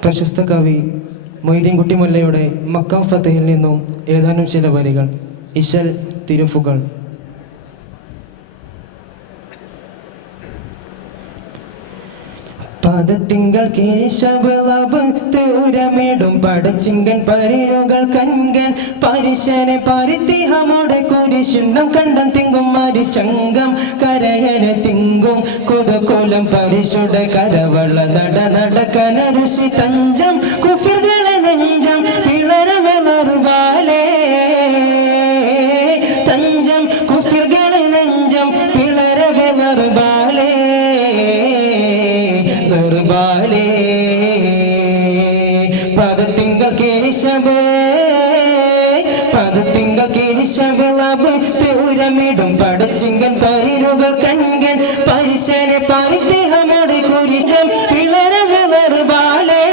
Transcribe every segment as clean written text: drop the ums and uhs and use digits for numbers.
പ്രശസ്ത കവി മൊയ്തീൻകുട്ടി മുല്ലയുടെ മക്ക ഫതഹിൽ നിന്നും ഏതാനും ചില വരികൾ. ഇശൽ തിരുഫുകൾ. പദത്തിങ്കൾ കേശവലബത്തൂരമിടും പടച്ചിങ്കൻ പരിരുകൾ കൺകൻ പരിശനെ പരിത്തിഹമോടെ കുരിശിണ്ണം കണ്ടം തിങ്കും മരിശങ്കം കരയന തിങ്കും കുതകുലം പരിശുദ്ധ കരവള നട നടക്കനരുഷി തഞ്ചം കുഫിർകളെ നെഞ്ചം പിളരവലറുവാലേ തഞ്ചം കുഫിർകളെ നെഞ്ചം പിളരവലറുവാലേ ദർബാലേ പദത്തിങ്കൾ കേശവേ പദത്തിങ്കൾ കേശവലബത്തൂരമിടും പടച്ചിങ്കൻ പരിരുകൾ കൺകൻ പരിശനെ പരിത്തിഹമോടെ കുരിശം പിളരവലറുവാലേ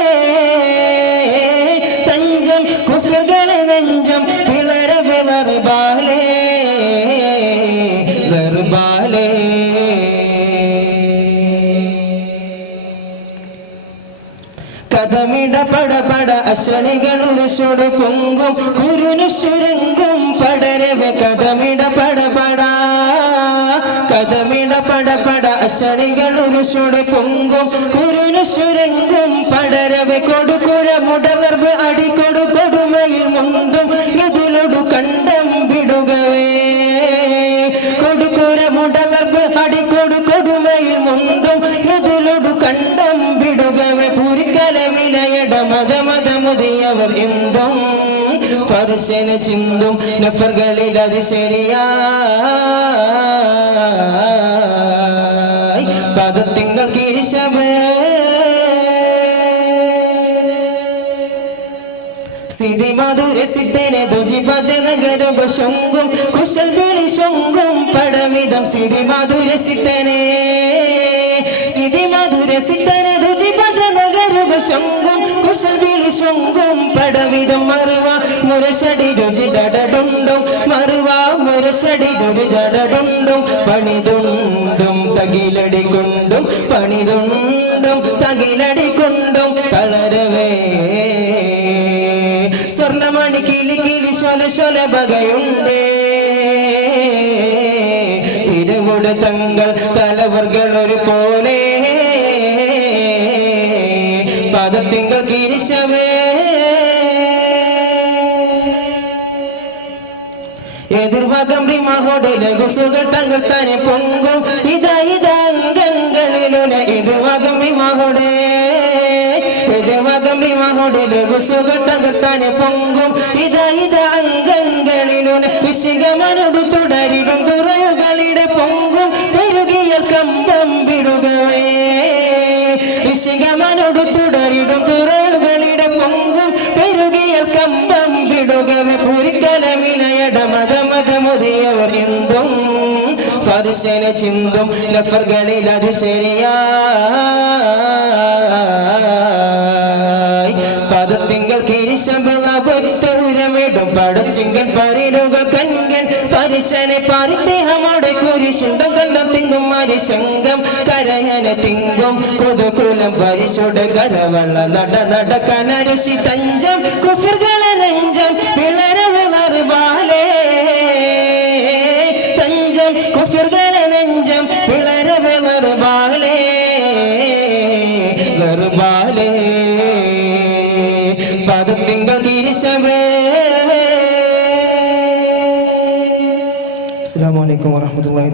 തഞ്ചം കുഫിർകളെ നെഞ്ചം പിളരവലറുവാലേ ദർബാലേ കഥമിട പടപട അശ്വനികളുരശോട് പൊങ്കും കുരുനുശുരങ്കും പടരവ കഥമിട പടപട കഥമിട പടപട അശ്വനികളുരശോട് പൊങ്കും കുരുനുശുരങ്കും പടരവ കൊടുക്കുര മുടലർവ് അടികൊടു കൊടുമയിൽ മുന്തും മൃദുലൊടു കണ്ടം വിടുകവേ കൊടുക്കുര മുടലർവ് അടികൊടു കൊടുമയിൽ മുന്തും മൃദുലൊടു കണ്ടം വിടുകവേ പൂരിക്കലമിലയട മതമതമുതിയവർ എന്തും ഫർശന ചിന്തും നഫറുകളിൽ അത് ശരിയായി പദത്തിങ്കൾ കേശവേ സിതി മധുര സിദ്ധനെ ദുജി ഭജനഗരുക ശുങ്കും കുശൽ വിളി ശുങ്കും പടവിധം സിതി മധുര സിദ്ധനെ സിതി മധുര സിദ്ധനെ ദുജി ഭജനഗരുക ശുങ്കും കുശൽ വിളി ശുങ്കും പടവിധം മറുവ മുരശടി രുചി ഡഡുണ്ടും മറുവ മുരശടി രുചി ജഡുണ്ടും പണിതുണ്ടും തകിലടിക്കൊണ്ടും പണിതുണ്ടും തകിലടിക്കൊണ്ടും തളരവേ സ്വർണ്ണമണി കിളി കിളി ശോല ശോല ബകയുണ്ടേ തിരുവുട തങ്ങൾ തലവർകൾ ഒരു പോലെ പദത്തിങ്കൾ കേശവേ എതിർവകം റിമഹോട് ലഘുസുകൾ തങ്ങൾ തന്നെ പൊങ്കും ഇതാ അംഗങ്ങളിലുന എതിർവകം റിമഹോടെ എതിർവകം റിമഹോട് ലഘുസുകൾ തങ്ങൾ തന്നെ പൊങ്കും ഇതാ അംഗങ്ങളിലുന ഋഷികമനോട് തുടരിടും തുറയുകളിടെ പൊങ്കും പെരുകിയ കമ്പം വിടുകവേ ഋഷികമനോട് തുടരിടും തുറയുകളിടെ പൊങ്കും പെരുകിയ കമ്പം വിടുകവേ പൂരിക്കലമിലയട മതമതമുതിയവർ എന്തും ഫർശന ചിന്തും നഫറുകളിൽ അത് ശരിയായി പദത്തിങ്കൾ കേശവലബത്തൂരമിടും പടച്ചിങ്കൻ പരിരുകൾ കൺകൻ പരിശനെ പരിത്തിഹമോടെ കുരിശുണ്ടം കണ്ടം തിങ്കും മരിശങ്കം കരയന തിങ്കും കുതകുലം പരിശുദ്ധ കരവള നട നടക്കനരുഷി തഞ്ചം കുഫിർകളെ നെഞ്ചം പിളരവലറുവാലേ തഞ്ചം കുഫിർകളെ നെഞ്ചം പിളരവലറുവാലേ ദർബാലേ പദത്തിങ്കൾ കേശവേ. അസ്സലാമു അലൈക്കും വറഹ്മത്തുള്ളാഹി